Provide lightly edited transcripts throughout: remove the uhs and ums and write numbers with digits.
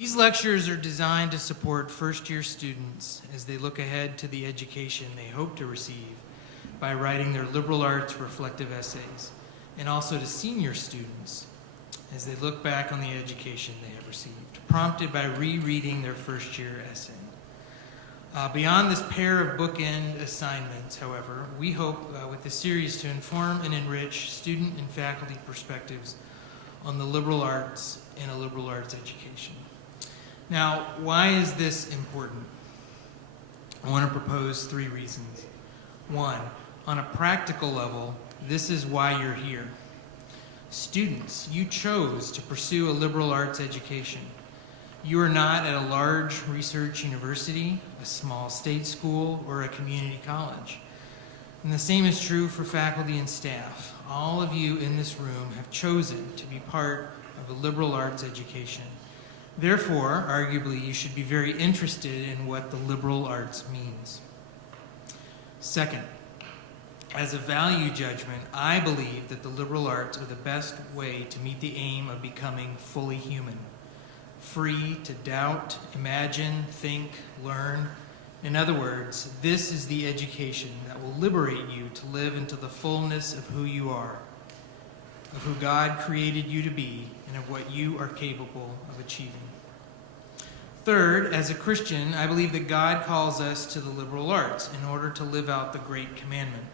These lectures are designed to support first-year students as they look ahead to the education they hope to receive by writing their liberal arts reflective essays, and also to senior students as they look back on the education they have received, prompted by rereading their first-year essay. Beyond this pair of bookend assignments, however, we hope with this series to inform and enrich student and faculty perspectives on the liberal arts and a liberal arts education. Now, why is this important? I want to propose 3 reasons. 1, on a practical level, this is why you're here. Students, you chose to pursue a liberal arts education. You are not at a large research university, a small state school, or a community college. And the same is true for faculty and staff. All of you in this room have chosen to be part of a liberal arts education. Therefore, arguably, you should be very interested in what the liberal arts means. Second, as a value judgment, I believe that the liberal arts are the best way to meet the aim of becoming fully human, free to doubt, imagine, think, learn. In other words, this is the education that will liberate you to live into the fullness of who you are, of who God created you to be, and of what you are capable of achieving. Third, as a Christian, I believe that God calls us to the liberal arts in order to live out the great commandment,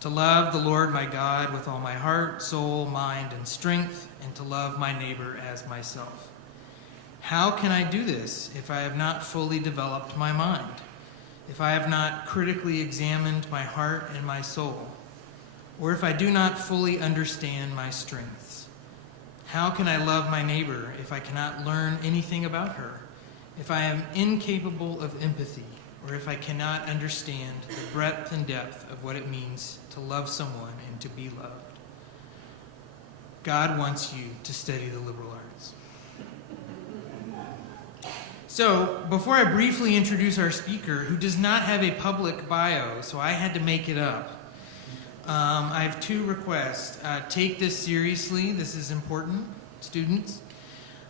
to love the Lord my God with all my heart, soul, mind, and strength, and to love my neighbor as myself. How can I do this if I have not fully developed my mind, if I have not critically examined my heart and my soul, or if I do not fully understand my strengths? How can I love my neighbor if I cannot learn anything about her, if I am incapable of empathy, or if I cannot understand the breadth and depth of what it means to love someone and to be loved? God wants you to study the liberal arts. So, before I briefly introduce our speaker, who does not have a public bio, so I had to make it up, I have 2 requests. Take this seriously. This is important, students.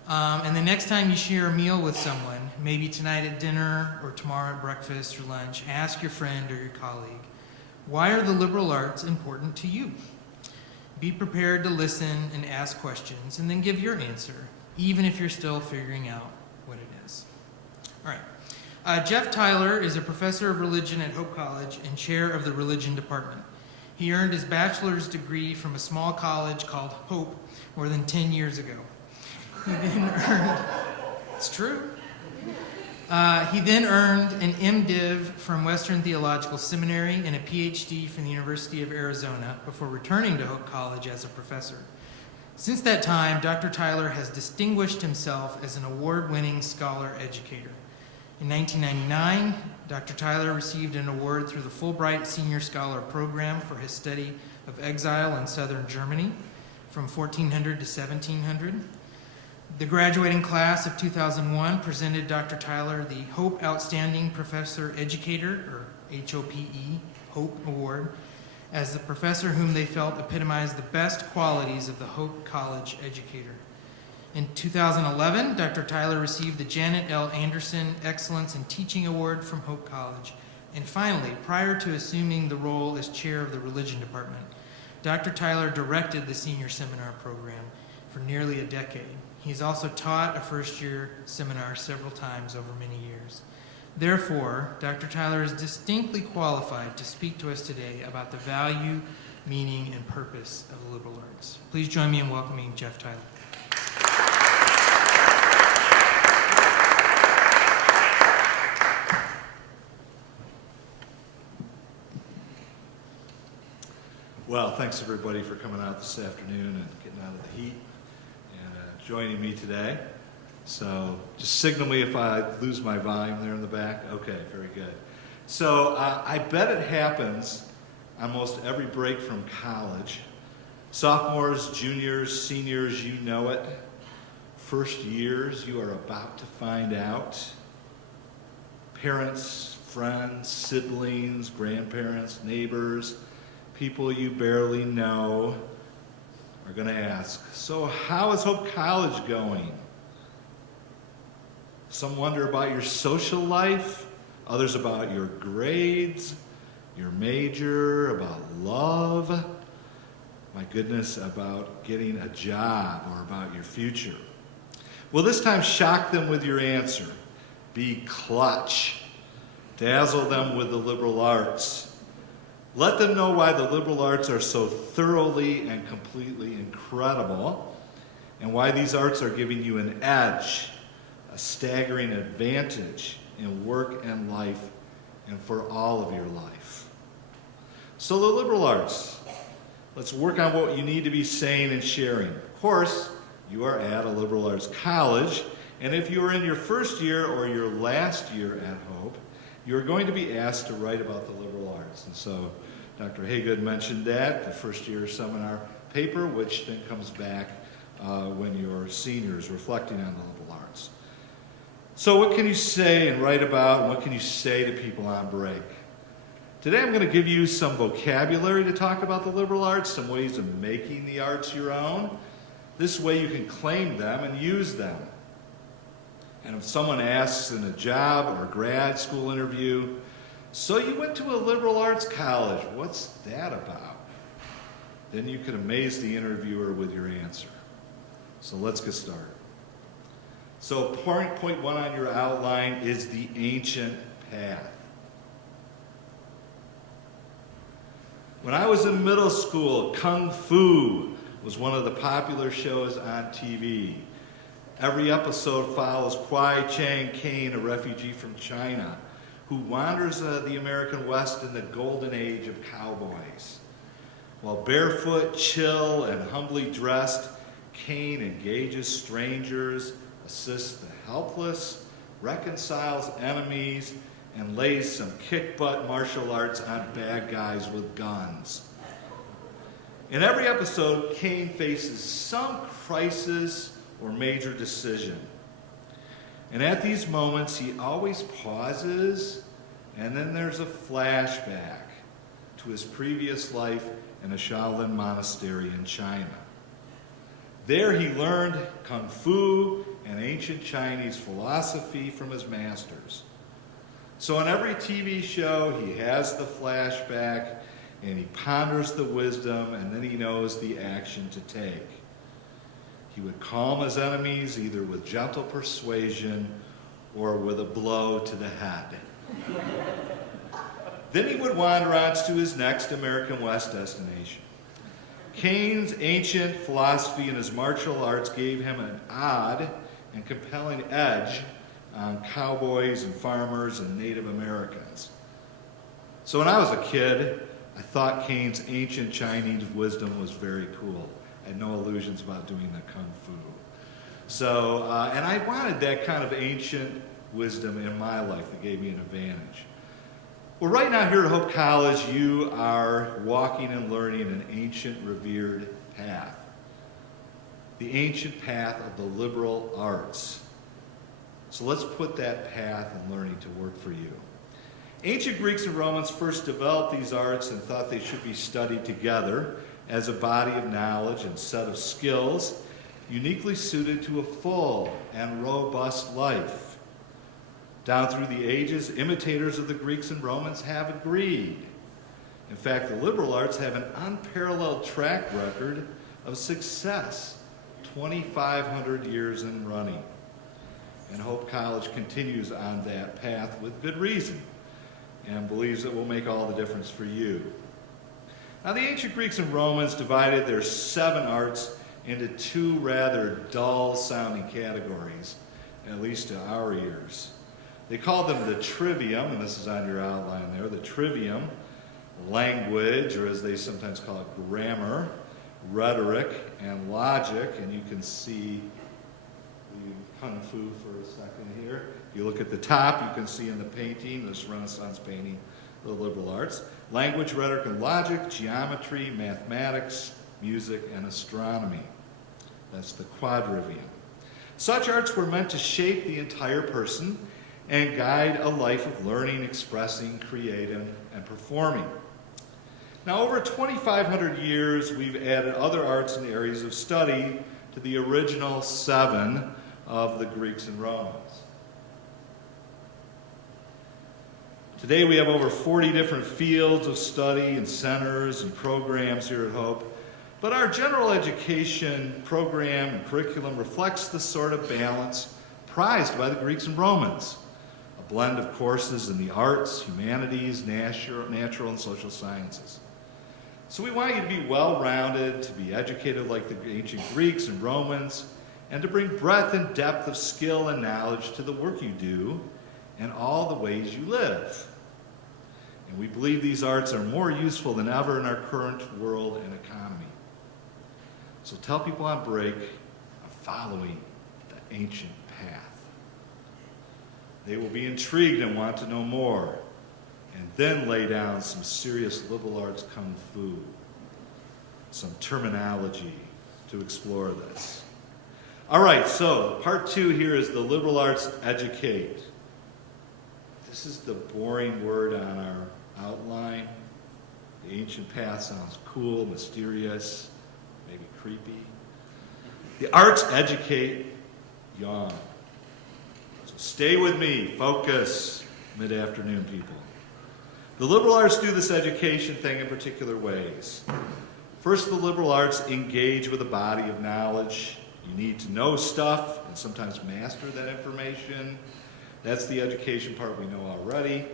And the next time you share a meal with someone, maybe tonight at dinner or tomorrow at breakfast or lunch, ask your friend or your colleague, why are the liberal arts important to you? Be prepared to listen and ask questions and then give your answer, even if you're still figuring out what it is. All right. Jeff Tyler is a professor of religion at Hope College and chair of the religion department. He earned his bachelor's degree from a small college called Hope more than 10 years ago. He then earned, it's true. He then earned an MDiv from Western Theological Seminary and a PhD from the University of Arizona before returning to Hope College as a professor. Since that time, Dr. Tyler has distinguished himself as an award-winning scholar educator. In 1999, Dr. Tyler received an award through the Fulbright Senior Scholar Program for his study of exile in southern Germany from 1400 to 1700. The graduating class of 2001 presented Dr. Tyler the Hope Outstanding Professor Educator, or HOPE, Hope Award, as the professor whom they felt epitomized the best qualities of the Hope College educator. In 2011, Dr. Tyler received the Janet L. Anderson Excellence in Teaching Award from Hope College. And finally, prior to assuming the role as chair of the religion department, Dr. Tyler directed the senior seminar program for nearly a decade. He's also taught a first-year seminar several times over many years. Therefore, Dr. Tyler is distinctly qualified to speak to us today about the value, meaning, and purpose of the liberal arts. Please join me in welcoming Jeff Tyler. Well, thanks everybody for coming out this afternoon and getting out of the heat and joining me today. So just signal me if I lose my volume there in the back. Okay, very good. So I bet it happens on most every break from college. Sophomores, juniors, seniors, you know it. First years, you are about to find out. Parents, friends, siblings, grandparents, neighbors, people you barely know are going to ask, so how is Hope College going? Some wonder about your social life, others about your grades, your major, about love, my goodness, about getting a job or about your future. Well, this time shock them with your answer. Be clutch. Dazzle them with the liberal arts. Let them know why the liberal arts are so thoroughly and completely incredible, and why these arts are giving you an edge, a staggering advantage in work and life and for all of your life. So the liberal arts, let's work on what you need to be saying and sharing. Of course, you are at a liberal arts college, and if you are in your first year or your last year at Hope, you are going to be asked to write about the liberal arts. And so Dr. Haygood mentioned that, the first year seminar paper, which then comes back when you're seniors reflecting on the liberal arts. So what can you say and write about, and what can you say to people on break? Today I'm going to give you some vocabulary to talk about the liberal arts, some ways of making the arts your own. This way you can claim them and use them. And if someone asks in a job or grad school interview, so you went to a liberal arts college, what's that about? Then you can amaze the interviewer with your answer. So let's get started. So point one on your outline is the ancient path. When I was in middle school, Kung Fu was one of the popular shows on TV. Every episode follows Kwai Chang Caine, a refugee from China, who wanders the American West in the golden age of cowboys. While barefoot, chill, and humbly dressed, Caine engages strangers, assists the helpless, reconciles enemies, and lays some kick-butt martial arts on bad guys with guns. In every episode, Caine faces some crisis or major decision. And at these moments, he always pauses, and then there's a flashback to his previous life in a Shaolin monastery in China. There he learned Kung Fu and ancient Chinese philosophy from his masters. So in every TV show, he has the flashback, and he ponders the wisdom, and then he knows the action to take. He would calm his enemies either with gentle persuasion or with a blow to the head. Then he would wander on to his next American West destination. Caine's ancient philosophy and his martial arts gave him an odd and compelling edge on cowboys and farmers and Native Americans. So when I was a kid, I thought Caine's ancient Chinese wisdom was very cool. I had no illusions about doing the Kung Fu. So, and I wanted that kind of ancient wisdom in my life that gave me an advantage. Well, right now here at Hope College, you are walking and learning an ancient, revered path. The ancient path of the liberal arts. So let's put that path and learning to work for you. Ancient Greeks and Romans first developed these arts and thought they should be studied together as a body of knowledge and set of skills uniquely suited to a full and robust life. Down through the ages, imitators of the Greeks and Romans have agreed. In fact, the liberal arts have an unparalleled track record of success, 2,500 years in running. And Hope College continues on that path with good reason and believes it will make all the difference for you. Now, the ancient Greeks and Romans divided their 7 arts into 2 rather dull-sounding categories, at least to our ears. They called them the Trivium, and this is on your outline there, the Trivium, language, or as they sometimes call it, grammar, rhetoric, and logic, and you can see the Kung Fu for a second here. If you look at the top, you can see in the painting, this Renaissance painting, the liberal arts, language, rhetoric, and logic, geometry, mathematics, music, and astronomy. That's the quadrivium. Such arts were meant to shape the entire person and guide a life of learning, expressing, creating, and performing. Now, over 2,500 years, we've added other arts and areas of study to the original 7 of the Greeks and Romans. Today we have over 40 different fields of study and centers and programs here at Hope. But our general education program and curriculum reflects the sort of balance prized by the Greeks and Romans. A blend of courses in the arts, humanities, natural and social sciences. So we want you to be well-rounded, to be educated like the ancient Greeks and Romans, and to bring breadth and depth of skill and knowledge to the work you do and all the ways you live. And we believe these arts are more useful than ever in our current world and economy. So tell people on break, I'm following the ancient path. They will be intrigued and want to know more, and then lay down some serious liberal arts kung fu, some terminology to explore this. All right, so part 2 here is the liberal arts educate. This is the boring word on our outline. The ancient path sounds cool, mysterious, maybe creepy. The arts educate, yawn. So stay with me, focus, mid-afternoon people. The liberal arts do this education thing in particular ways. First, the liberal arts engage with a body of knowledge. You need to know stuff and sometimes master that information. That's the education part we know already.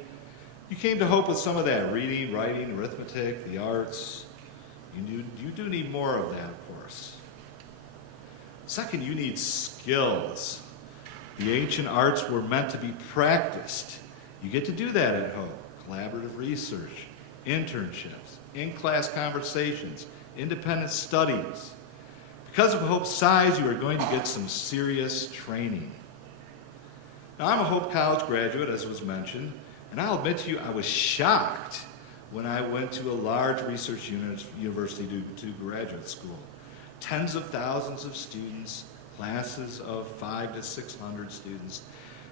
You came to Hope with some of that, reading, writing, arithmetic, the arts. You do need more of that, of course. Second, you need skills. The ancient arts were meant to be practiced. You get to do that at Hope. Collaborative research, internships, in-class conversations, independent studies. Because of Hope's size, you are going to get some serious training. Now, I'm a Hope College graduate, as was mentioned, and I'll admit to you, I was shocked when I went to a large research university to graduate school. Tens of thousands of students, classes of 500 to 600 students.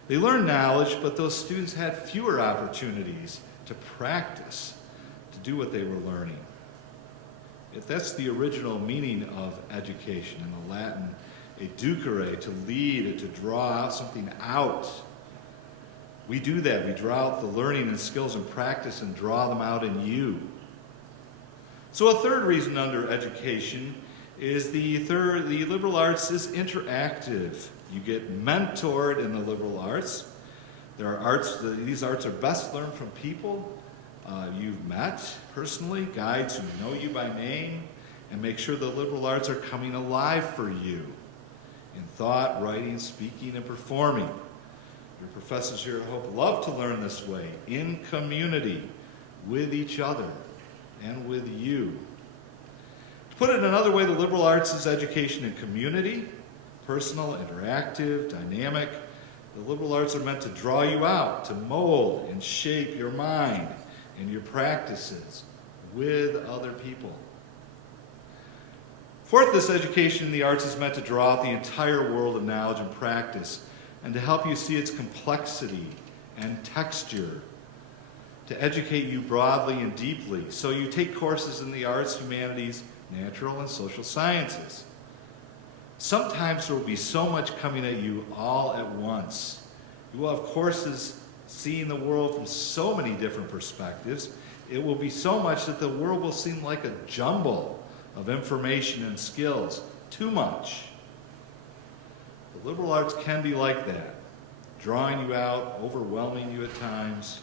They learned knowledge, but those students had fewer opportunities to practice, to do what they were learning. If that's the original meaning of education in the Latin, educere, to lead, to draw out something out. We do that. We draw out the learning and skills and practice and draw them out in you. So a third reason under education is the liberal arts is interactive. You get mentored in the liberal arts. These arts are best learned from people you've met personally, guides who know you by name, and make sure the liberal arts are coming alive for you in thought, writing, speaking, and performing. Your professors here at Hope love to learn this way, in community, with each other, and with you. To put it another way, the liberal arts is education in community, personal, interactive, dynamic. The liberal arts are meant to draw you out, to mold and shape your mind and your practices with other people. Fourth, this education in the arts is meant to draw out the entire world of knowledge and practice and to help you see its complexity and texture, to educate you broadly and deeply. So you take courses in the arts, humanities, natural and social sciences. Sometimes there will be so much coming at you all at once. You will have courses seeing the world from so many different perspectives. It will be so much that the world will seem like a jumble of information and skills. Too much. The liberal arts can be like that, drawing you out, overwhelming you at times.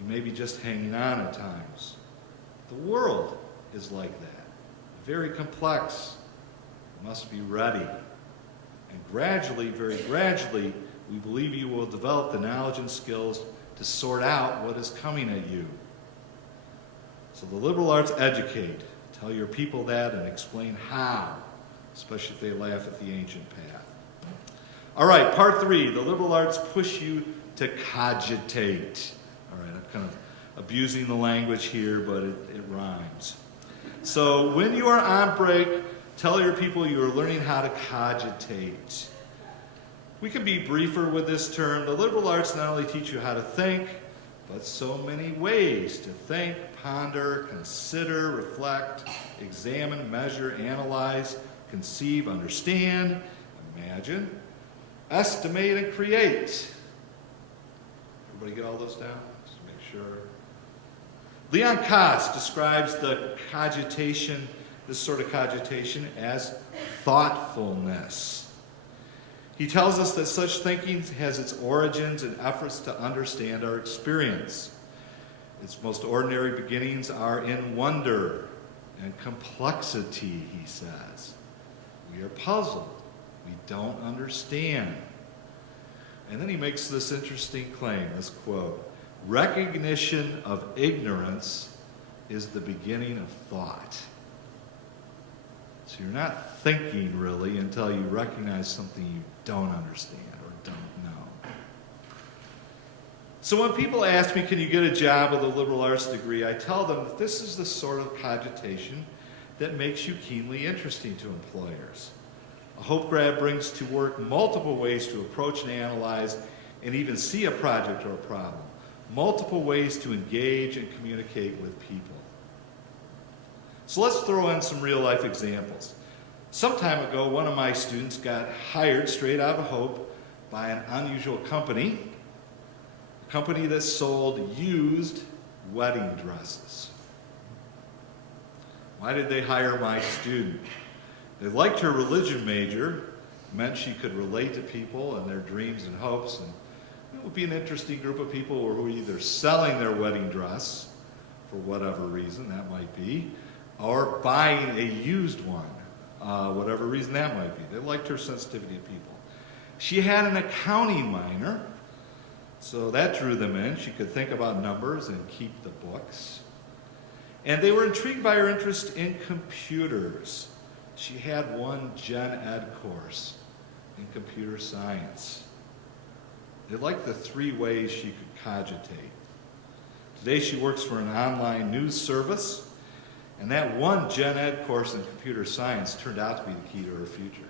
You may be just hanging on at times. The world is like that. Very complex. You must be ready. And gradually, very gradually, we believe you will develop the knowledge and skills to sort out what is coming at you. So the liberal arts educate. Tell your people that and explain how, especially if they laugh at the ancient path. All right, part 3. The liberal arts push you to cogitate. All right, I'm kind of abusing the language here, but it rhymes. So when you are on break, tell your people you are learning how to cogitate. We can be briefer with this term. The liberal arts not only teach you how to think, but so many ways to think, ponder, consider, reflect, examine, measure, analyze, conceive, understand, imagine, estimate, and create. Everybody get all those down? Just make sure. Leon Kass describes the cogitation, this sort of cogitation, as thoughtfulness. He tells us that such thinking has its origins in efforts to understand our experience. Its most ordinary beginnings are in wonder and complexity, he says. We are puzzled. We don't understand. And then he makes this interesting claim, this quote, "Recognition of ignorance is the beginning of thought." So you're not thinking really until you recognize something you don't understand or don't know. So when people ask me, can you get a job with a liberal arts degree, I tell them that this is the sort of cogitation that makes you keenly interesting to employers. A Hope grad brings to work multiple ways to approach and analyze and even see a project or a problem, multiple ways to engage and communicate with people. So let's throw in some real-life examples. Some time ago, one of my students got hired straight out of Hope by an unusual company, a company that sold used wedding dresses. Why did they hire my student? They liked her religion major, meant she could relate to people and their dreams and hopes, and it would be an interesting group of people who were either selling their wedding dress, for whatever reason that might be, or buying a used one, whatever reason that might be. They liked her sensitivity to people. She had an accounting minor, so that drew them in. She could think about numbers and keep the books. And they were intrigued by her interest in computers. She had one gen ed course in computer science. They liked the 3 ways she could cogitate. Today she works for an online news service, and that one gen ed course in computer science turned out to be the key to her future.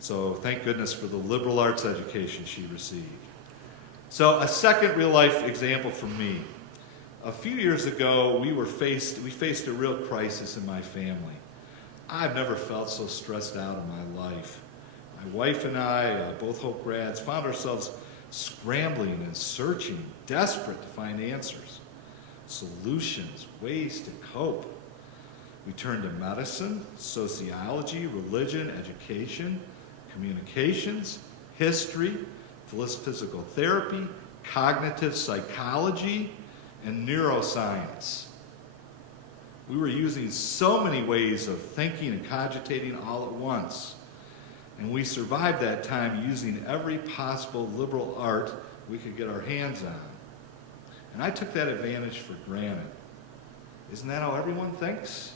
So thank goodness for the liberal arts education she received. So a second real-life example from me. A few years ago, we faced a real crisis in my family. I've never felt so stressed out in my life. My wife and I, both Hope grads, found ourselves scrambling and searching, desperate to find answers, solutions, ways to cope. We turned to medicine, sociology, religion, education, communications, history, physical therapy, cognitive psychology, and neuroscience. We were using so many ways of thinking and cogitating all at once. And we survived that time using every possible liberal art we could get our hands on. And I took that advantage for granted. Isn't that how everyone thinks?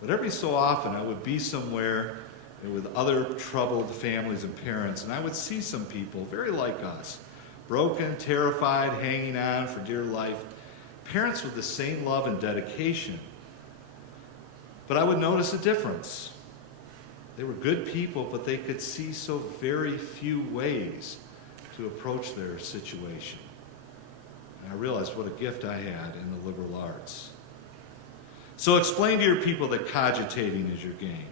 But every so often I would be somewhere with other troubled families and parents, and I would see some people very like us, broken, terrified, hanging on for dear life, parents with the same love and dedication. But I would notice a difference. They were good people, but they could see so very few ways to approach their situation. And I realized what a gift I had in the liberal arts. So explain to your people that cogitating is your game.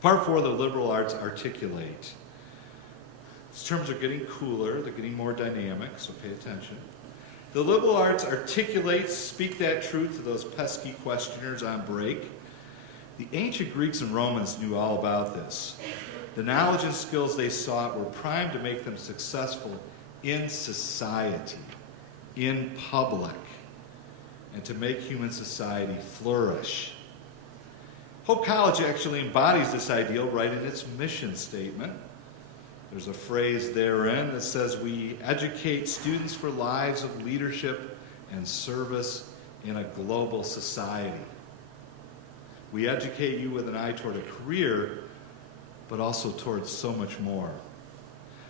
Part 4 of the liberal arts articulate. These terms are getting cooler, they're getting more dynamic, so pay attention. The liberal arts articulate, speak that truth to those pesky questioners on break. The ancient Greeks and Romans knew all about this. The knowledge and skills they sought were primed to make them successful in society, in public, and to make human society flourish. Hope College actually embodies this ideal right in its mission statement. There's a phrase therein that says we educate students for lives of leadership and service in a global society. We educate you with an eye toward a career, but also towards so much more.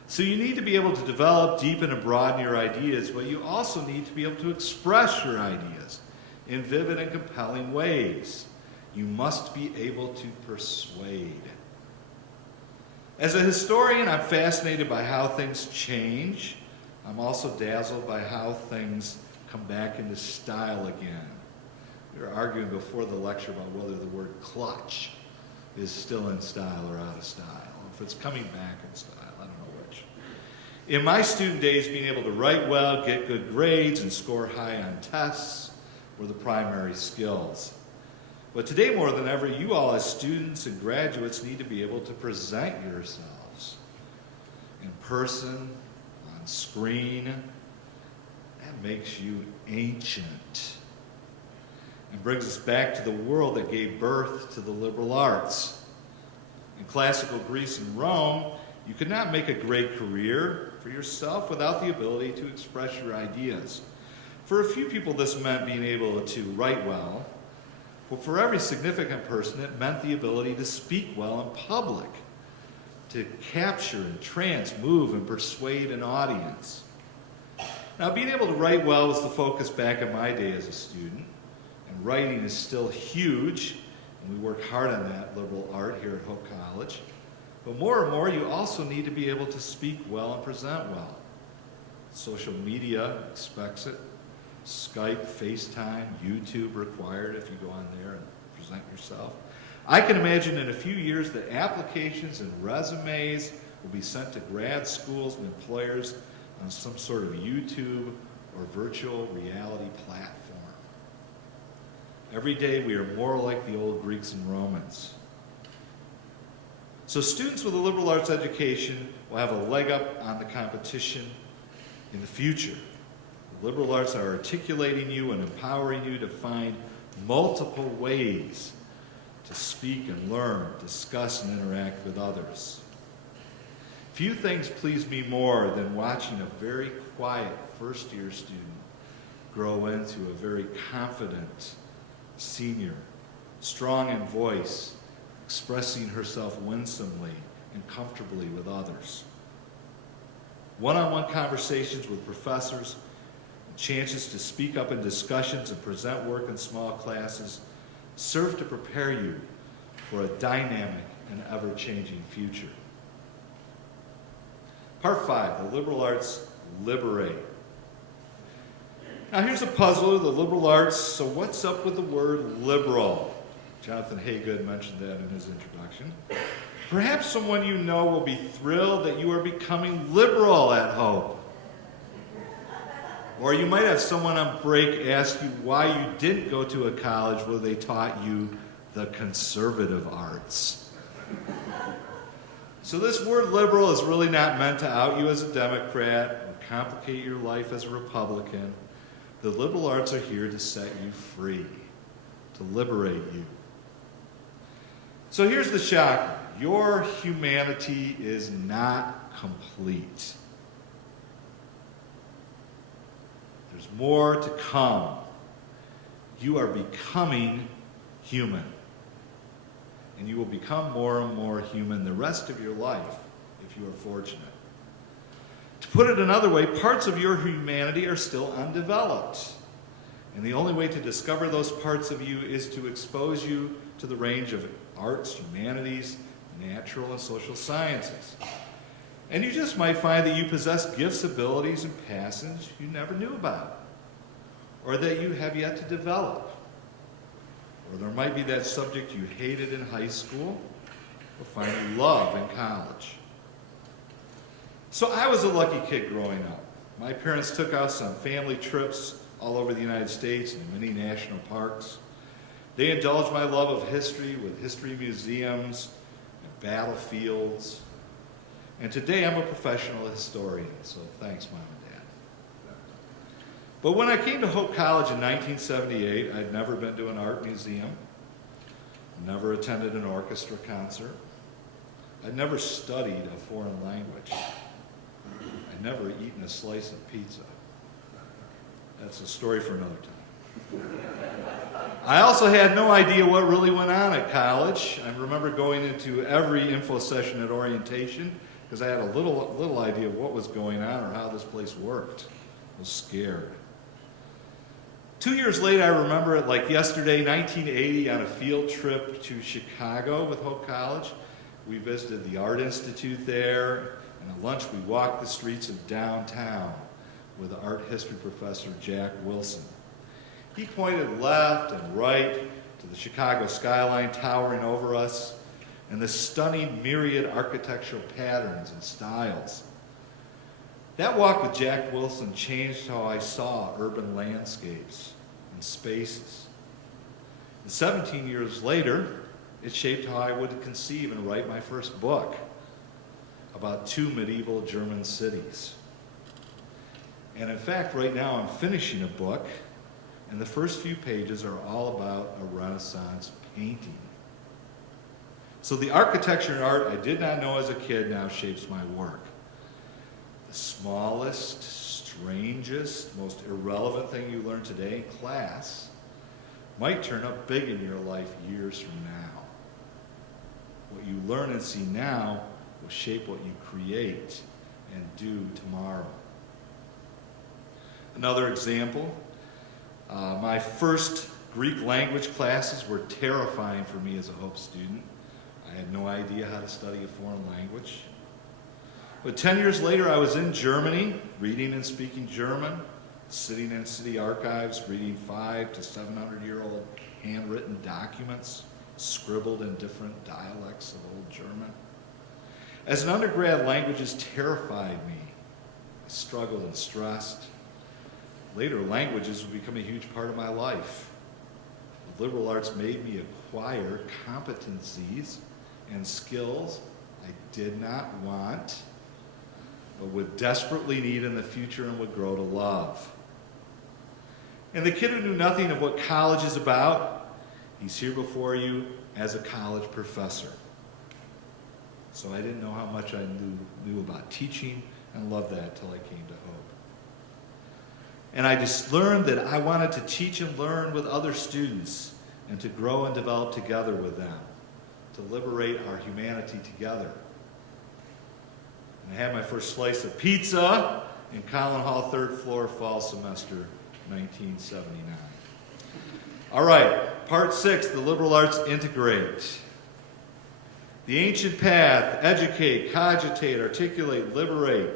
So you need to be able to develop, deepen, and broaden your ideas, but you also need to be able to express your ideas in vivid and compelling ways. You must be able to persuade. As a historian, I'm fascinated by how things change. I'm also dazzled by how things come back into style again. We were arguing before the lecture about whether the word clutch is still in style or out of style. If it's coming back in style, I don't know which. In my student days, being able to write well, get good grades, and score high on tests were the primary skills. But today, more than ever, you all as students and graduates need to be able to present yourselves in person, on screen. That makes you ancient and brings us back to the world that gave birth to the liberal arts. In classical Greece and Rome, you could not make a great career for yourself without the ability to express your ideas. For a few people, this meant being able to write well. But for every significant person, it meant the ability to speak well in public, to capture, entrance, move, and persuade an audience. Now, being able to write well was the focus back in my day as a student, and writing is still huge, and we work hard on that liberal art here at Hope College. But more and more, you also need to be able to speak well and present well. Social media expects it. Skype, FaceTime, YouTube required if you go on there and present yourself. I can imagine in a few years that applications and resumes will be sent to grad schools and employers on some sort of YouTube or virtual reality platform. Every day we are more like the old Greeks and Romans. So students with a liberal arts education will have a leg up on the competition in the future. The liberal arts are articulating you and empowering you to find multiple ways to speak and learn, discuss, and interact with others. Few things please me more than watching a very quiet first-year student grow into a very confident senior, strong in voice, expressing herself winsomely and comfortably with others. One-on-one conversations with professors, chances to speak up in discussions and present work in small classes serve to prepare you for a dynamic and ever-changing future. Part 5, the liberal arts liberate. Now here's a puzzler, the liberal arts. So what's up with the word liberal? Jonathan Haygood mentioned that in his introduction. Perhaps someone you know will be thrilled that you are becoming liberal at Hope. Or you might have someone on break ask you why you didn't go to a college where they taught you the conservative arts. So this word liberal is really not meant to out you as a Democrat or complicate your life as a Republican. The liberal arts are here to set you free, to liberate you. So here's the shocker. Your humanity is not complete. There's more to come. You are becoming human. And you will become more and more human the rest of your life if you are fortunate. To put it another way, parts of your humanity are still undeveloped. And the only way to discover those parts of you is to expose you to the range of arts, humanities, natural and social sciences. And you just might find that you possess gifts, abilities, and passions you never knew about, or that you have yet to develop. Or there might be that subject you hated in high school, or find you love in college. So I was a lucky kid growing up. My parents took us on family trips all over the United States and many national parks. They indulged my love of history with history museums and battlefields. And today I'm a professional historian, so thanks, Mom and Dad. But when I came to Hope College in 1978, I'd never been to an art museum, never attended an orchestra concert, I'd never studied a foreign language, I'd never eaten a slice of pizza. That's a story for another time. I also had no idea what really went on at college. I remember going into every info session at orientation because I had a little idea of what was going on or how this place worked. I was scared. 2 years later, I remember it like yesterday, 1980, on a field trip to Chicago with Hope College. We visited the Art Institute there, and at lunch we walked the streets of downtown with art history professor Jack Wilson. He pointed left and right to the Chicago skyline towering over us and the stunning myriad architectural patterns and styles. That walk with Jack Wilson changed how I saw urban landscapes and spaces. And 17 years later, it shaped how I would conceive and write my first book about two medieval German cities. And in fact, right now I'm finishing a book, and the first few pages are all about a Renaissance painting. So the architecture and art I did not know as a kid now shapes my work. The smallest, strangest, most irrelevant thing you learn today in class might turn up big in your life years from now. What you learn and see now will shape what you create and do tomorrow. Another example, my first Greek language classes were terrifying for me as a Hope student. I had no idea how to study a foreign language. But 10 years later, I was in Germany, reading and speaking German, sitting in city archives, reading 500 to 700-year-old handwritten documents, scribbled in different dialects of Old German. As an undergrad, languages terrified me. I struggled and stressed. Later, languages would become a huge part of my life. The liberal arts made me acquire competencies and skills I did not want, but would desperately need in the future and would grow to love. And the kid who knew nothing of what college is about, he's here before you as a college professor. So I didn't know how much I knew about teaching, and loved that till I came to Hope. And I just learned that I wanted to teach and learn with other students and to grow and develop together with them, to liberate our humanity together. And I had my first slice of pizza in Collin Hall, 3rd floor, fall semester, 1979. All right, part 6, the liberal arts integrate. The ancient path, educate, cogitate, articulate, liberate.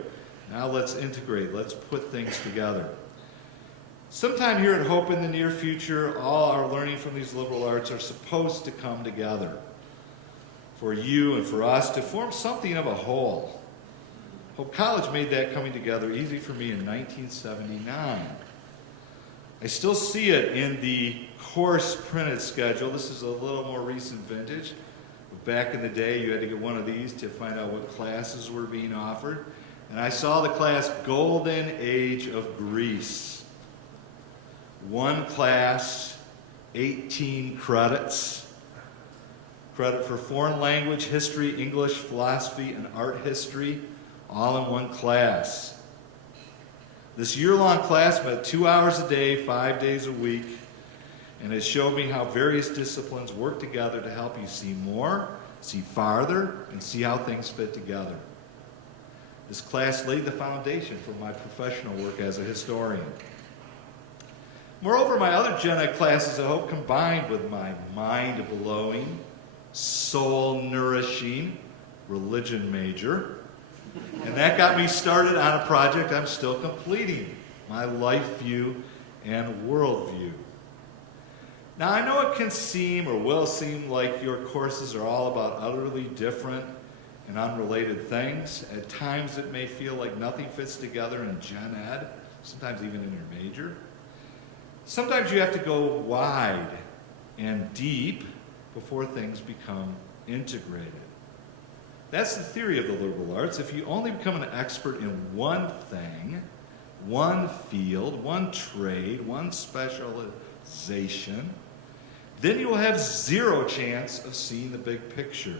Now let's integrate, let's put things together. Sometime here at Hope in the near future, all our learning from these liberal arts are supposed to come together for you and for us to form something of a whole. Hope College made that coming together easy for me in 1979. I still see it in the course printed schedule. This is a little more recent vintage. But back in the day, you had to get one of these to find out what classes were being offered. And I saw the class Golden Age of Greece. One class, 18 credits. Credit for foreign language, history, English, philosophy, and art history, all in one class. This year-long class met 2 hours a day, 5 days a week, and it showed me how various disciplines work together to help you see more, see farther, and see how things fit together. This class laid the foundation for my professional work as a historian. Moreover, my other Gen Ed classes at Hope combined with my mind-blowing, soul-nourishing religion major. And that got me started on a project I'm still completing, my life view and worldview. Now, I know it can seem or will seem like your courses are all about utterly different and unrelated things. At times it may feel like nothing fits together in Gen Ed, sometimes even in your major. Sometimes you have to go wide and deep before things become integrated. That's the theory of the liberal arts. If you only become an expert in one thing, one field, one trade, one specialization, then you will have zero chance of seeing the big picture,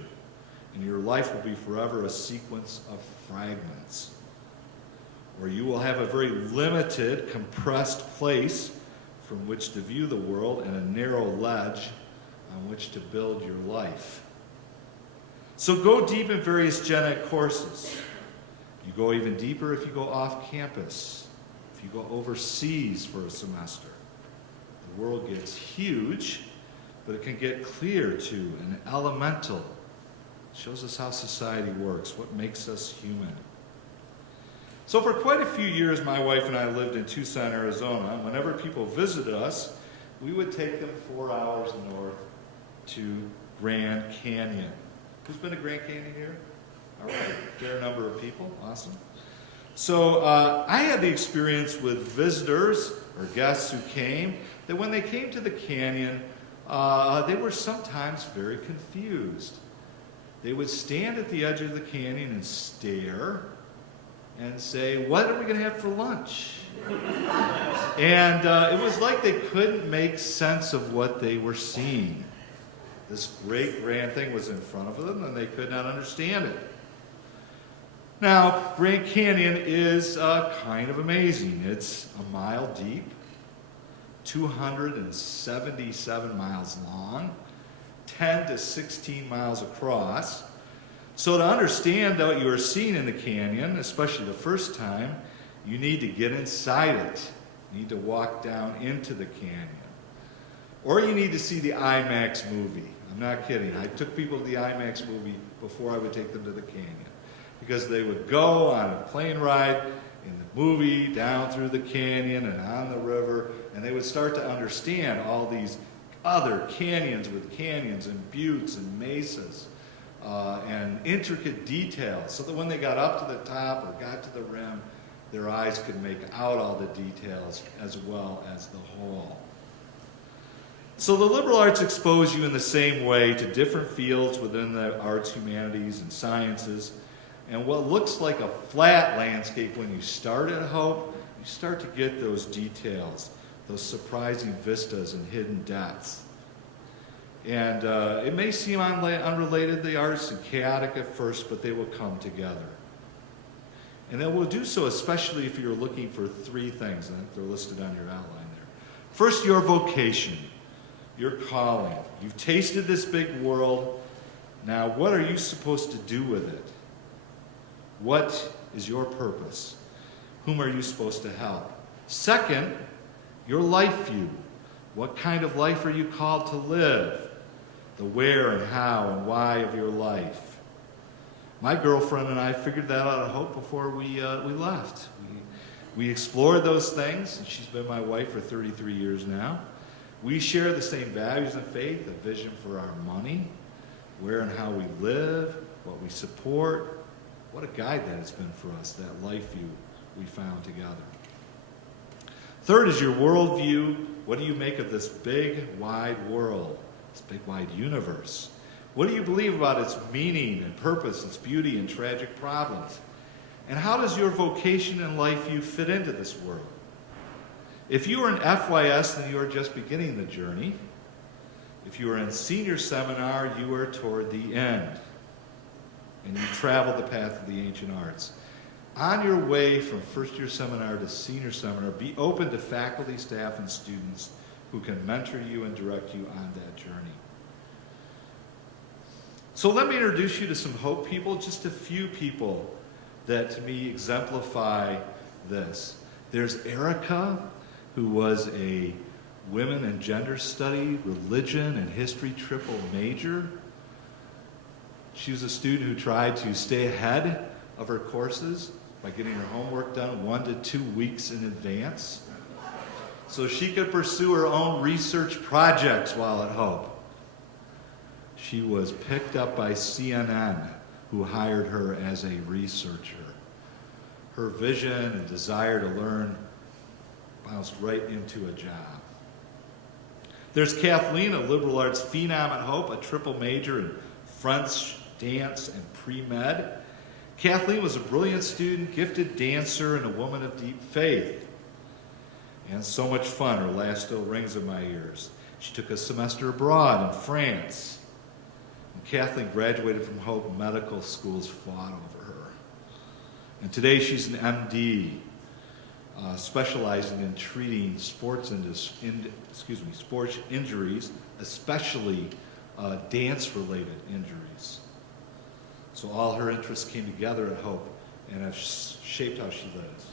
and your life will be forever a sequence of fragments. Or you will have a very limited, compressed place from which to view the world and a narrow ledge on which to build your life. So go deep in various Gen Ed courses. You go even deeper if you go off campus, if you go overseas for a semester. The world gets huge, but it can get clear too and elemental. It shows us how society works, what makes us human. So for quite a few years, my wife and I lived in Tucson, Arizona. Whenever people visited us, we would take them 4 hours north to Grand Canyon. Who's been to Grand Canyon here? All right, fair number of people. Awesome. So I had the experience with visitors or guests who came, that when they came to the canyon, they were sometimes very confused. They would stand at the edge of the canyon and stare and say, "What are we going to have for lunch?" And it was like they couldn't make sense of what they were seeing. This great grand thing was in front of them, and they could not understand it. Now, Grand Canyon is kind of amazing. It's a mile deep, 277 miles long, 10 to 16 miles across. So to understand what you are seeing in the canyon, especially the first time, you need to get inside it. You need to walk down into the canyon. Or you need to see the IMAX movie. I'm not kidding. I took people to the IMAX movie before I would take them to the canyon, because they would go on a plane ride in the movie down through the canyon and on the river, and they would start to understand all these other canyons with canyons and buttes and mesas and intricate details, so that when they got up to the top or got to the rim, their eyes could make out all the details as well as the whole. So the liberal arts expose you in the same way to different fields within the arts, humanities, and sciences. And what looks like a flat landscape when you start at Hope, you start to get those details, those surprising vistas and hidden depths. And it may seem unrelated to the arts and chaotic at first, but they will come together. And they will do so especially if you're looking for three things, and they're listed on your outline there. First, your vocation, your calling. You've tasted this big world. Now, what are you supposed to do with it? What is your purpose? Whom are you supposed to help? Second, your life view. What kind of life are you called to live? The where and how and why of your life. My girlfriend and I figured that out at Hope before we left. We explored those things, and she's been my wife for 33 years now. We share the same values and faith, a vision for our money, where and how we live, what we support. What a guide that has been for us, that life view we found together. Third is your worldview. What do you make of this big, wide world, this big, wide universe? What do you believe about its meaning and purpose, its beauty and tragic problems? And how does your vocation and life view fit into this world? If you are in FYS, then you are just beginning the journey. If you are in senior seminar, you are toward the end. And you travel the path of the ancient arts. On your way from first year seminar to senior seminar, be open to faculty, staff, and students who can mentor you and direct you on that journey. So let me introduce you to some Hope people, just a few people that to me exemplify this. There's Erica, who was a women and gender study, religion, and history triple major. She was a student who tried to stay ahead of her courses by getting her homework done 1 to 2 weeks in advance, so she could pursue her own research projects while at Hope. She was picked up by CNN, who hired her as a researcher. Her vision and desire to learn bounced right into a job. There's Kathleen, a liberal arts phenom at Hope, a triple major in French, dance, and pre-med. Kathleen was a brilliant student, gifted dancer, and a woman of deep faith. And so much fun. Her laugh still rings in my ears. She took a semester abroad in France. And Kathleen graduated from Hope Medical School's fought over her. And today she's an MD, specializing in treating sports injuries, especially dance-related injuries. So all her interests came together at Hope and have shaped how she lives.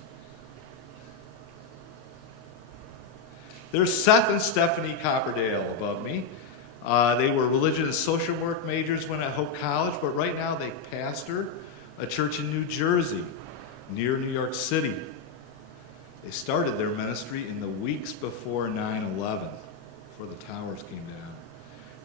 There's Seth and Stephanie Copperdale above me. They were religion and social work majors when at Hope College, but right now they pastor a church in New Jersey, near New York City. They started their ministry in the weeks before 9/11, before the towers came down.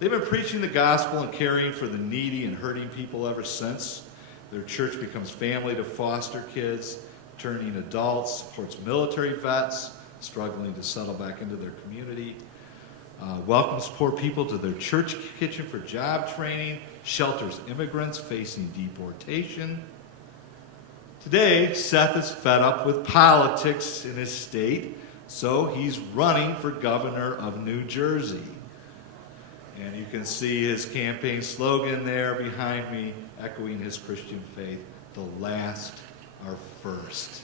They've been preaching the gospel and caring for the needy and hurting people ever since. Their church becomes family to foster kids, turning adults, supports military vets struggling to settle back into their community, welcomes poor people to their church kitchen for job training, shelters immigrants facing deportation. Today, Seth is fed up with politics in his state, so he's running for governor of New Jersey. And you can see his campaign slogan there behind me, echoing his Christian faith, "The last are first."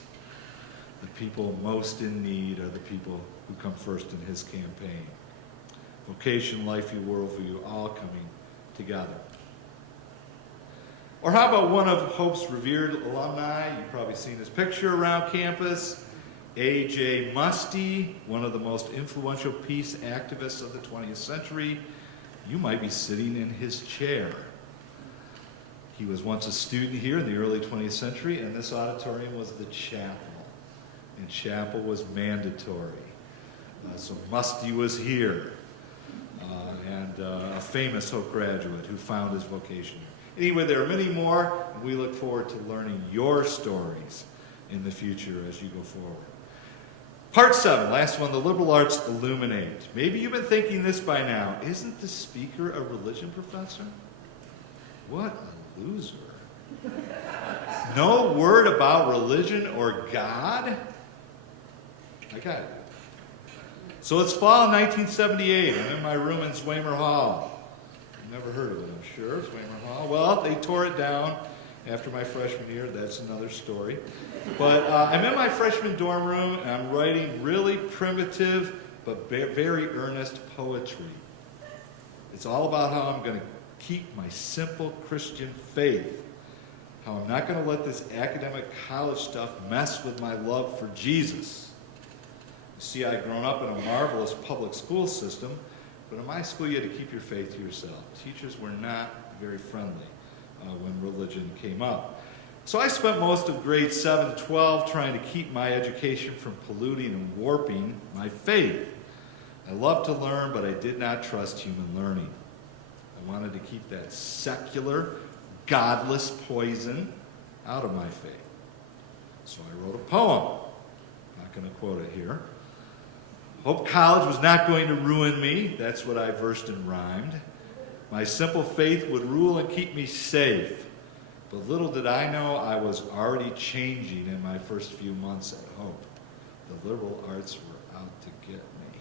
The people most in need are the people who come first in his campaign. Vocation, Lifeview, Worldview, all coming together. Or how about one of Hope's revered alumni? You've probably seen his picture around campus. A.J. Musty, one of the most influential peace activists of the 20th century. You might be sitting in his chair. He was once a student here in the early 20th century, and this auditorium was the chapel. And chapel was mandatory. So Musty was here, and a famous Hope graduate who found his vocation. Anyway, there are many more, and we look forward to learning your stories in the future as you go forward. Part 7, last one, the liberal arts illuminate. Maybe you've been thinking this by now. Isn't the speaker a religion professor? What a loser. No word about religion or God? I got it. So it's fall 1978. I'm in my room in Swamer Hall. You've never heard of it, I'm sure, Swamer Hall. Well, they tore it down after my freshman year. That's another story. But I'm in my freshman dorm room, and I'm writing really primitive but very earnest poetry. It's all about how I'm going to keep my simple Christian faith, how I'm not going to let this academic college stuff mess with my love for Jesus. You see, I'd grown up in a marvelous public school system, but in my school you had to keep your faith to yourself. Teachers were not very friendly when religion came up. So I spent most of grades 7 to 12 trying to keep my education from polluting and warping my faith. I loved to learn, but I did not trust human learning. I wanted to keep that secular, godless poison out of my faith. So I wrote a poem. I'm not going to quote it here. Hope college was not going to ruin me. That's what I versed and rhymed. My simple faith would rule and keep me safe. But little did I know I was already changing in my first few months at Hope. The liberal arts were out to get me.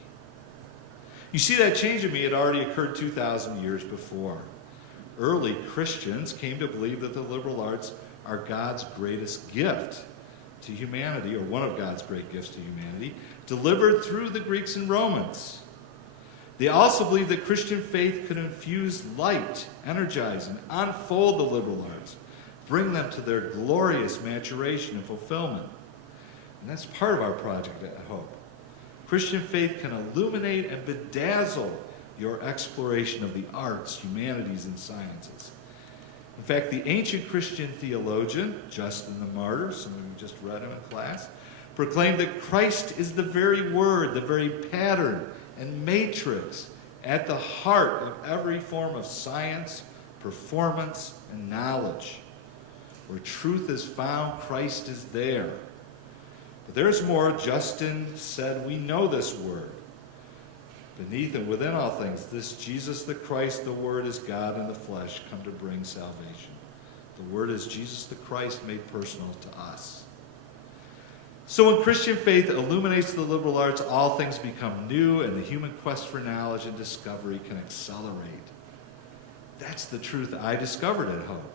You see, that change in me had already occurred 2,000 years before. Early Christians came to believe that the liberal arts are God's greatest gift to humanity, or one of God's great gifts to humanity, delivered through the Greeks and Romans. They also believed that Christian faith could infuse light, energize, and unfold the liberal arts, bring them to their glorious maturation and fulfillment. And that's part of our project at Hope. Christian faith can illuminate and bedazzle your exploration of the arts, humanities, and sciences. In fact, the ancient Christian theologian, Justin the Martyr, some of you just read him in class, proclaimed that Christ is the very word, the very pattern and matrix at the heart of every form of science, performance, and knowledge. Where truth is found, Christ is there. But there's more. Justin said, we know this word. Beneath and within all things, this Jesus the Christ, the Word, is God in the flesh, come to bring salvation. The Word is Jesus the Christ made personal to us. So when Christian faith illuminates the liberal arts, all things become new, and the human quest for knowledge and discovery can accelerate. That's the truth I discovered at Hope.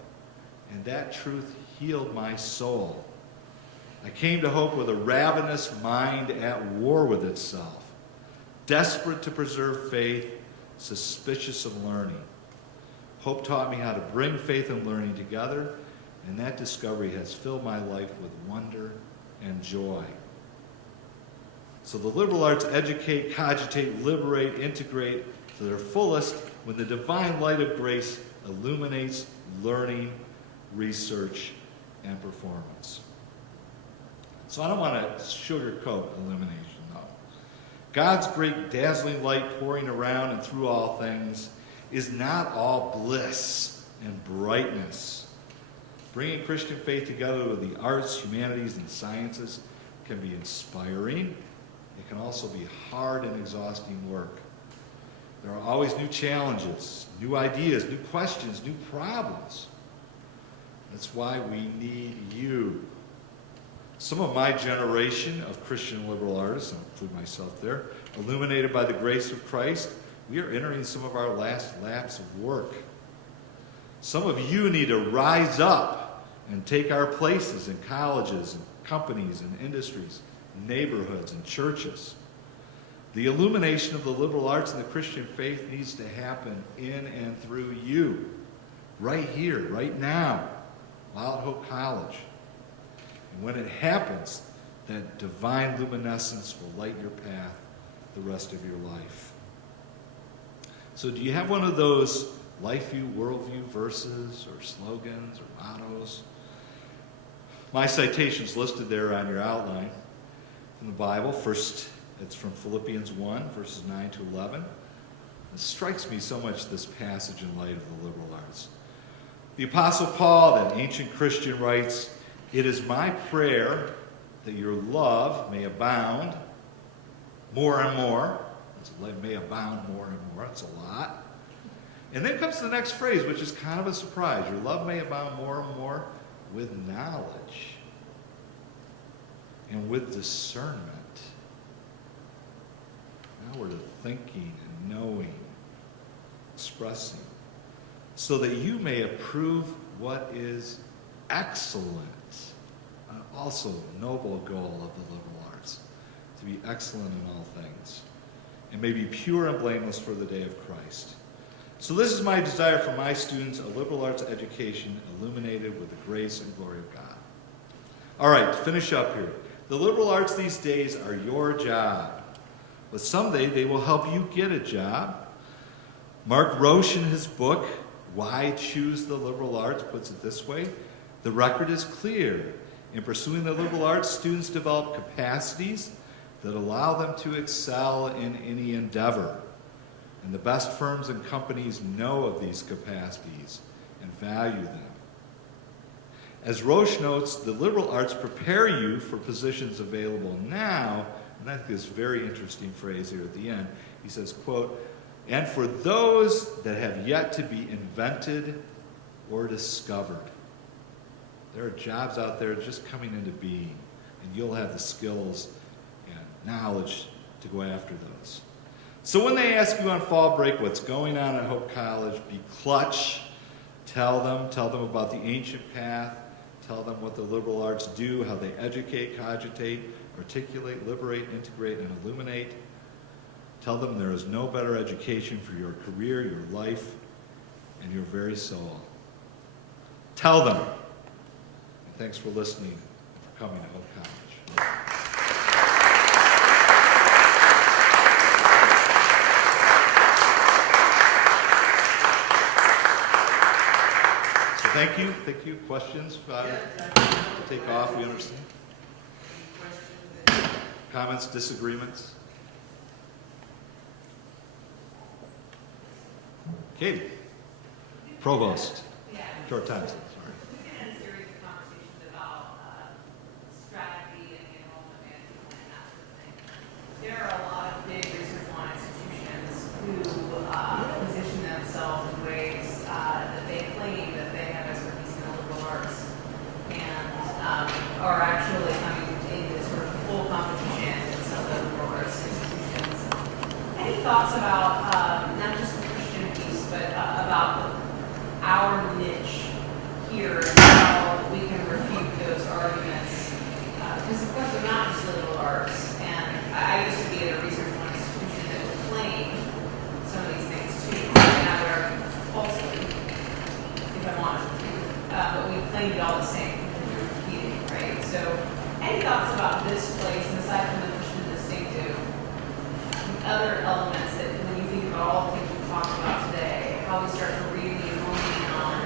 And that truth healed my soul. I came to Hope with a ravenous mind at war with itself, desperate to preserve faith, suspicious of learning. Hope taught me how to bring faith and learning together, and that discovery has filled my life with wonder and joy. So the liberal arts educate, cogitate, liberate, integrate to their fullest when the divine light of grace illuminates learning, research, and performance. So I don't want to sugarcoat illumination, though. God's great dazzling light pouring around and through all things is not all bliss and brightness. Bringing Christian faith together with the arts, humanities, and sciences can be inspiring. It can also be hard and exhausting work. There are always new challenges, new ideas, new questions, new problems. That's why we need you. Some of my generation of Christian liberal artists, I'll include myself there, illuminated by the grace of Christ, we are entering some of our last laps of work. Some of you need to rise up and take our places in colleges and companies and industries, neighborhoods and churches. The illumination of the liberal arts and the Christian faith needs to happen in and through you, right here, right now, while at Hope College. And when it happens, that divine luminescence will light your path the rest of your life. So do you have one of those LifeView, Worldview verses or slogans or mottos? My citation's listed there on your outline from the Bible. First, it's from Philippians 1, verses 9 to 11. It strikes me so much, this passage, in light of the liberal arts. The Apostle Paul, that ancient Christian, writes, "It is my prayer that your love may abound more and more." May abound more and more. That's a lot. And then comes the next phrase, which is kind of a surprise. Your love may abound more and more with knowledge and with discernment. Now we're to thinking and knowing, expressing, so that you may approve what is excellent. Also, noble goal of the liberal arts, to be excellent in all things, and may be pure and blameless for the day of Christ. So this is my desire for my students, a liberal arts education illuminated with the grace and glory of God. All right, to finish up here. The liberal arts these days are your job, but someday they will help you get a job. Mark Roche, in his book, Why Choose the Liberal Arts, puts it this way: the record is clear. In pursuing the liberal arts, students develop capacities that allow them to excel in any endeavor. And the best firms and companies know of these capacities and value them. As Roche notes, the liberal arts prepare you for positions available now, and I think this very interesting phrase here at the end. He says, quote, "and for those that have yet to be invented or discovered." There are jobs out there just coming into being, and you'll have the skills and knowledge to go after those. So when they ask you on fall break what's going on at Hope College, be clutch. Tell them about the ancient path. Tell them what the liberal arts do, how they educate, cogitate, articulate, liberate, integrate, and illuminate. Tell them there is no better education for your career, your life, and your very soul. Tell them. And thanks for listening and for coming to Hope College. Thank you. Questions about it? To take off, we understand. Comments, disagreements? Katie. Provost. George Thompson. We've been in a series of conversations about strategy and the enrollment management plan, that sort of thing. There are a lot of big research-on institutions who position themselves in ways that they claim that they have expertise in the liberal arts, and are actually coming into sort of full competition with some of the liberal arts institutions. Any thoughts about not just the Christian piece, but about our niche here and how we can refute those arguments? Because of course we're not just liberal arts, and I used to be at a research-on institution that would claim some of these things too, and I would argue falsely, if I'm honest with you, but we claimed it all the same because we were competing, right? So any thoughts about this place, and aside from the Christian distinctive, other elements that when you think about all the things we've talked about today, how we start to really hone in on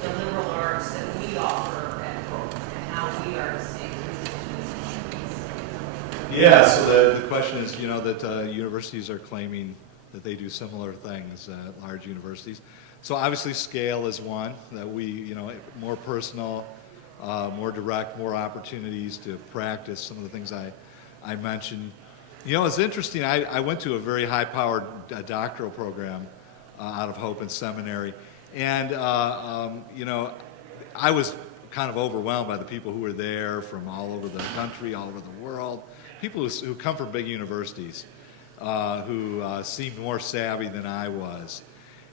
the liberal arts that we offer at Hope and how we are distinct from the institutions? Yeah, so the question is, that universities are claiming that they do similar things at large universities. So obviously scale is one that we, more personal, more direct, more opportunities to practice some of the things I mentioned. It's interesting. I went to a very high-powered doctoral program out of Hope and Seminary, and I was kind of overwhelmed by the people who were there from all over the country, all over the world, people who come from big universities, who seemed more savvy than I was.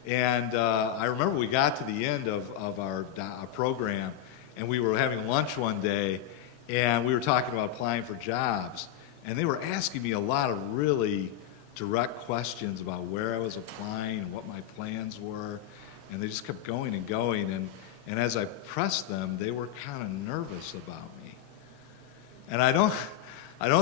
And I remember we got to the end of our program, and we were having lunch one day, and we were talking about applying for jobs, and they were asking me a lot of really direct questions about where I was applying and what my plans were, and they just kept going and going, and as I pressed them, they were kind of nervous about me. And I don't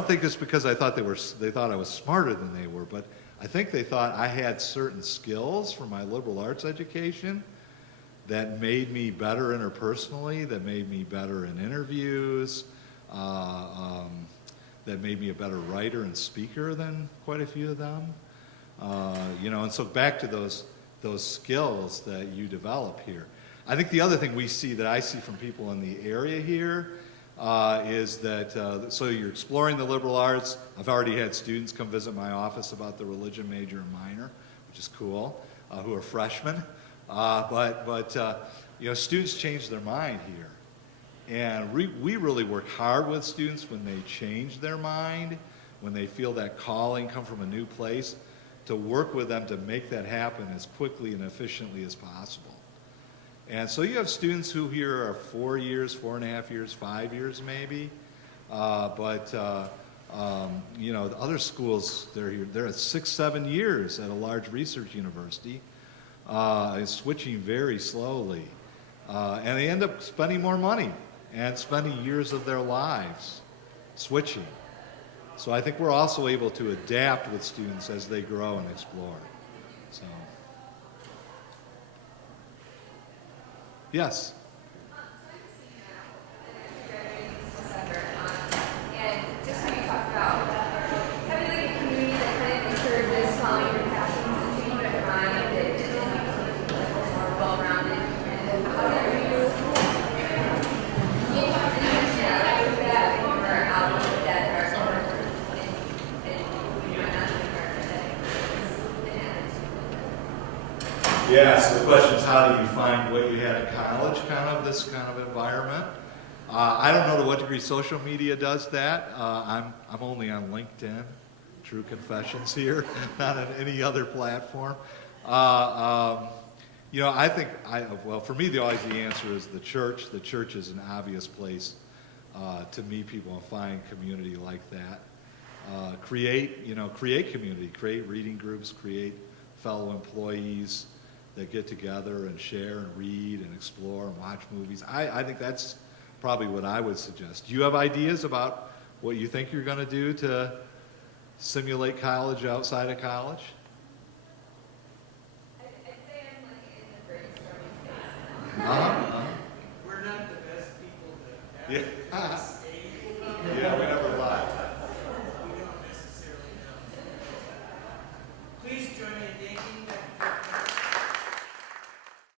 think it's because they thought I was smarter than they were, but I think they thought I had certain skills from my liberal arts education that made me better interpersonally, that made me better in interviews, that made me a better writer and speaker than quite a few of them. And so back to those skills that you develop here. I think the other thing that I see from people in the area here is that, so you're exploring the liberal arts. I've already had students come visit my office about the religion major and minor, which is cool, who are freshmen. But students change their mind here. And we really work hard with students when they change their mind, when they feel that calling come from a new place, to work with them to make that happen as quickly and efficiently as possible. And so you have students who here are 4 years, 4.5 years, 5 years maybe. The other schools, they're at 6, 7 years at a large research university, switching very slowly. And they end up spending more money and spending years of their lives switching. So I think we're also able to adapt with students as they grow and explore. So. Yes. And just when you talked about having like a community that kind of encourages following your passions and changing your mind, that it just makes you more well-rounded. And how do you intentionality for that when you are out of the dead or and you might not Yeah, so the question is, how do you find what you had at college, this kind of environment? I don't know to what degree social media does that. I'm only on LinkedIn, true confessions here, not on any other platform. I think, for me, the answer is the church. The church is an obvious place to meet people and find community like that. Create community, create reading groups, create fellow employees that get together and share and read and explore and watch movies. I think that's probably what I would suggest. Do you have ideas about what you think you're going to do to simulate college outside of college? I'd say I'm like in the brainstorming phase. We're not the best people to Yeah. Yeah, we never lied.